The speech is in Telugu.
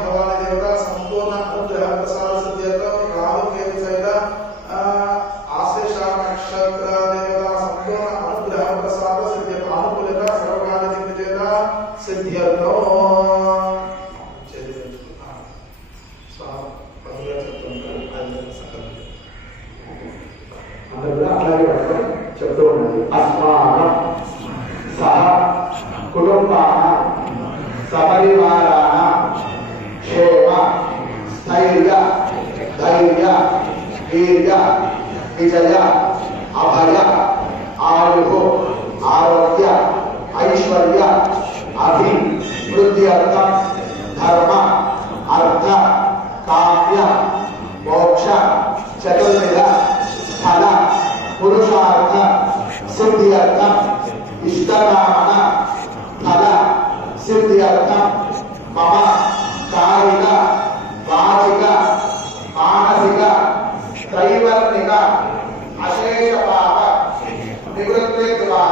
भवानी देवता संपूर्ण अनुग्रह प्रसाद सिद्ध्यर्थं राहु केतु सहित आश्लेषा नक्षत्र देवता संपूर्ण अनुग्रह प्रसाद सिद्ध्यर्थं अनुकूलता सर्वकार्य दिग्विजयता सिद्ध्यर्थं చెప్తూ ఉన్నది అస్మాకం సహ కుటుంబానాం సపరివారాణాం క్షేమ స్థైర్య ధైర్య వీర్య విజయ అభయ ఆయు ఆరోగ్య ఐశ్వర్య అభివృద్ధ్యర్థం ధర్మ అర్థ కామ్య మోక్ష చతుర్విధ ఫల పురుషార్థ సిద్ధ్యర్థం ఇష్టకామన ఫల సిద్ధ్యర్థం మమ కాయిక వాచిక మానసిక త్రైవర్ణిక అశేష పాప నివృత్తి ద్వారా